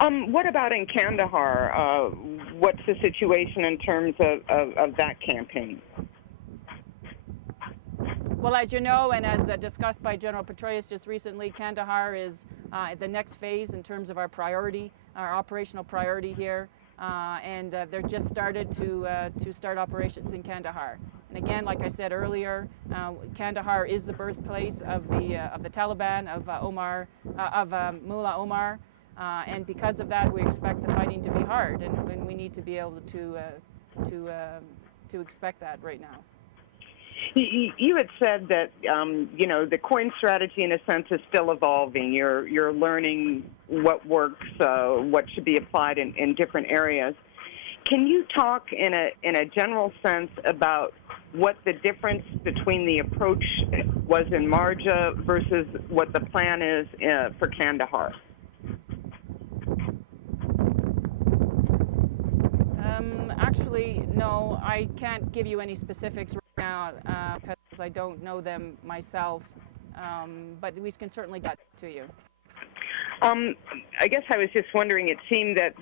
What about in Kandahar? What's the situation in terms of that campaign? Well, as you know, and as discussed by General Petraeus just recently, Kandahar is the next phase in terms of our priority, our operational priority here, and they're just started to start operations in Kandahar. And again, like I said earlier, Kandahar is the birthplace of the Taliban, of Mullah Omar, and because of that, we expect the fighting to be hard, and we need to be able to expect that right now. You had said that the coin strategy, in a sense, is still evolving. You're learning what works, what should be applied in different areas. Can you talk in a general sense about what the difference between the approach was in Marja versus what the plan is for Kandahar? Actually, no, I can't give you any specifics right now because I don't know them myself, but we can certainly get to you. I guess I was just wondering, it seemed that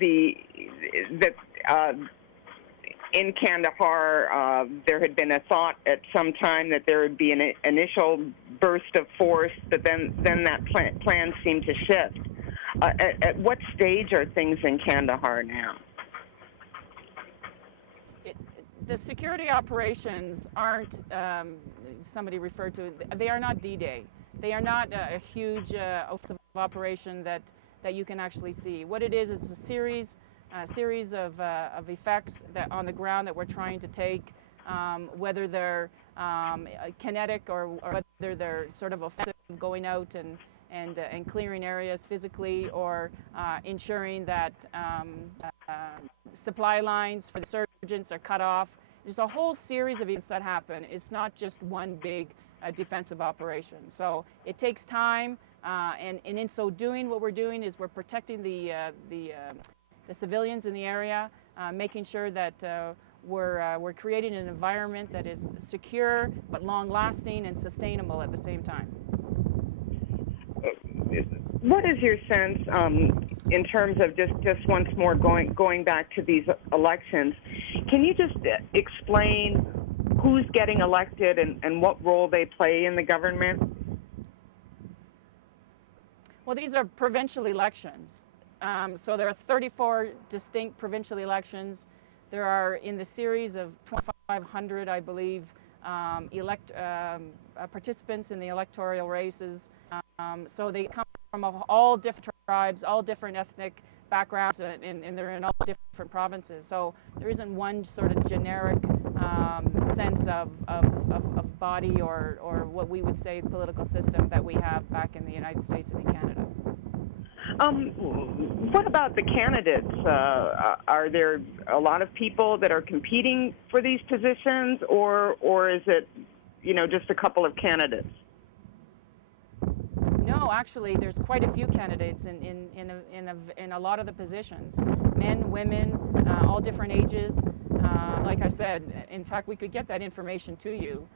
in Kandahar there had been a thought at some time that there would be an initial burst of force, but then that plan seemed to shift. At what stage are things in Kandahar now? The security operations aren't, somebody referred to, they are not D-Day. They are not a huge offensive operation that you can actually see. What it is, it's a series of effects that on the ground that we're trying to take, whether they're kinetic or whether they're sort of offensive, going out and clearing areas physically, or ensuring that supply lines for the insurgents are cut off. There's a whole series of events that happen. It's not just one big defensive operation. So it takes time, and in so doing, what we're doing is we're protecting the civilians in the area, making sure that we're creating an environment that is secure but long-lasting and sustainable at the same time. What is your sense in terms of just once more going back to these elections? Can you just explain who's getting elected and what role they play in the government? Well, these are provincial elections. So there are 34 distinct provincial elections. There are, in the series of 2,500, I believe, participants in the electoral races. So they come from all different tribes, all different ethnic backgrounds, and they're in all different provinces. So there isn't one sort of generic sense of body or what we would say political system that we have back in the United States and in Canada. What about the candidates? Are there a lot of people that are competing for these positions, or is it, just a couple of candidates? No, actually, there's quite a few candidates in a lot of the positions. Men, women, all different ages. Like I said, in fact, we could get that information to you.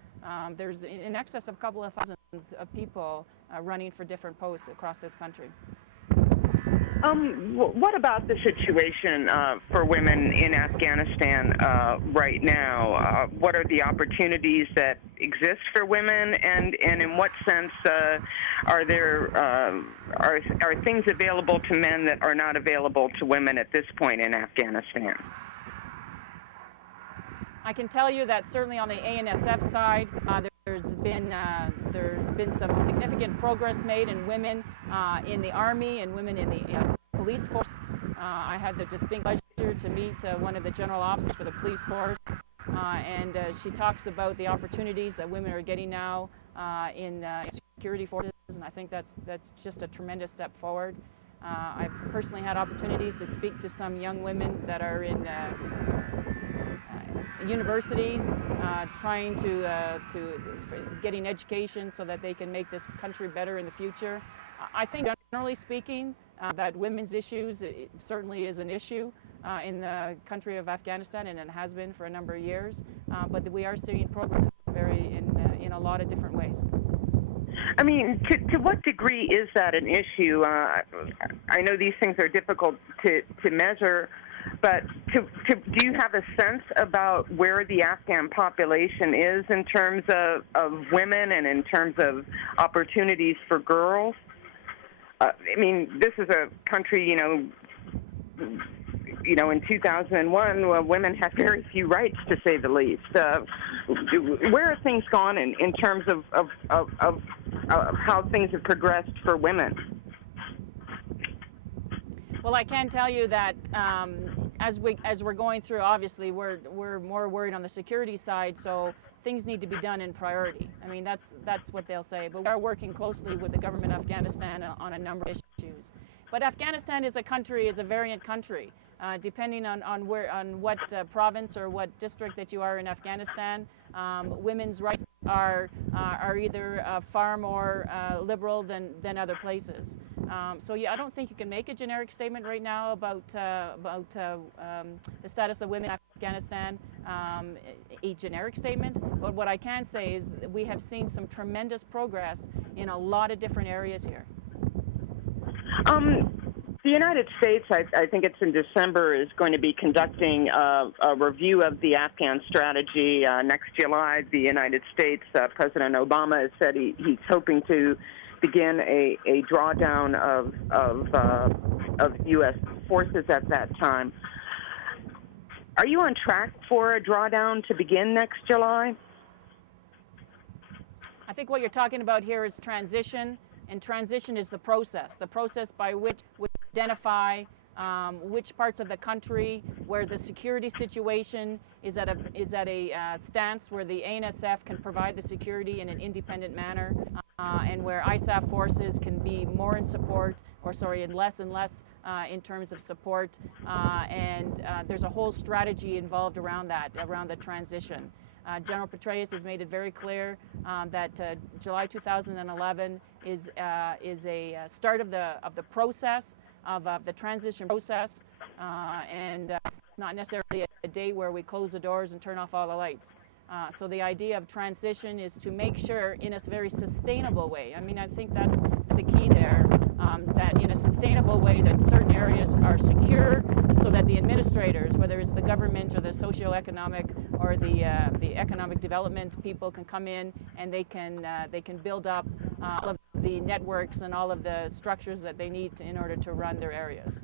There's in excess of a couple of thousands of people running for different posts across this country. What about the situation for women in Afghanistan right now? What are the opportunities that exist for women, and in what sense are there are things available to men that are not available to women at this point in Afghanistan? I can tell you that certainly on the ANSF side, there's been some significant progress made in women in the Army and women in the police force. I had the distinct pleasure to meet one of the general officers for the police force, and she talks about the opportunities that women are getting now in security forces, and I think that's just a tremendous step forward. I've personally had opportunities to speak to some young women that are in universities, trying to getting education so that they can make this country better in the future. I think, generally speaking, that women's issues certainly is an issue in the country of Afghanistan, and it has been for a number of years. But we are seeing progress in a lot of different ways. I mean, to what degree is that an issue? I know these things are difficult to measure, but do you have a sense about where the Afghan population is in terms of women and in terms of opportunities for girls? I mean, this is a country, in 2001, women had very few rights, to say the least. Where have things gone in terms of how things have progressed for women? Well, I can tell you that as we're going through, obviously, we're more worried on the security side, so things need to be done in priority. I mean, that's what they'll say. But we are working closely with the government of Afghanistan on a number of issues. But Afghanistan is a variant country. Depending on what province or what district that you are in Afghanistan, women's rights are either far more liberal than other places. So yeah, I don't think you can make a generic statement right now about the status of women in Afghanistan, a generic statement. But what I can say is that we have seen some tremendous progress in a lot of different areas here. The United States, I think it's in December, is going to be conducting a review of the Afghan strategy. Next July, the United States, President Obama has said he's hoping to begin a drawdown of U.S. forces at that time. Are you on track for a drawdown to begin next July? I think what you're talking about here is transition, and transition is the process by which we identify which parts of the country where the security situation is at a stance where the ANSF can provide the security in an independent manner, and where ISAF forces can be more in support, and less in terms of support, and there's a whole strategy involved around the transition. General Petraeus has made it very clear that July 2011 is a start of the process, of the transition process, and it's not necessarily a day where we close the doors and turn off all the lights. So the idea of transition is to make sure in a very sustainable way. I mean, I think that's the key there, that in a sustainable way that certain areas are secure so that the administrators, whether it's the government or the socioeconomic or the economic development people, can come in and they can build up all of the networks and all of the structures that they need in order to run their areas.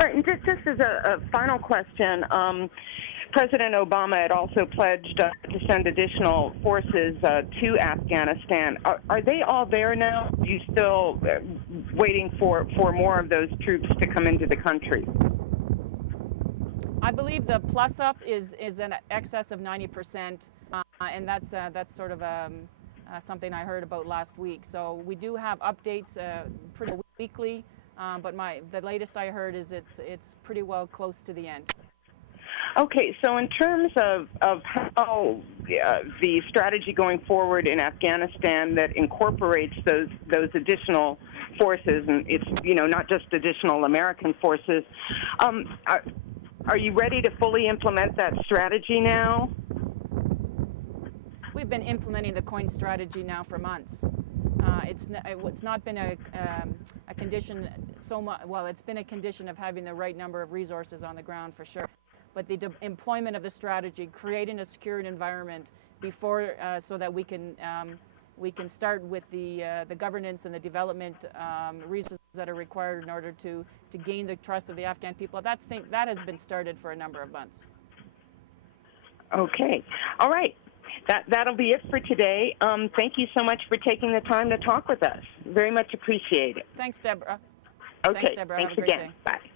All right, and just as a final question, President Obama had also pledged to send additional forces to Afghanistan. Are they all there now? Are you still waiting for more of those troops to come into the country? I believe the plus up is in excess of 90%, and that's sort of something I heard about last week. So we do have updates pretty weekly, but the latest I heard is it's pretty well close to the end. Okay, so in terms of how the strategy going forward in Afghanistan that incorporates those additional forces, and it's not just additional American forces, are you ready to fully implement that strategy now? We've been implementing the COIN strategy now for months. It's not been a condition so much. Well, it's been a condition of having the right number of resources on the ground for sure. But the employment of the strategy, creating a secure environment before, so that we can start with the governance and the development resources that are required in order to gain the trust of the Afghan people. That has been started for a number of months. Okay, all right. That'll be it for today. Thank you so much for taking the time to talk with us. Very much appreciate it. Thanks, Deborah. Okay, Thanks, Deborah. thanks Have a great again. day. Bye.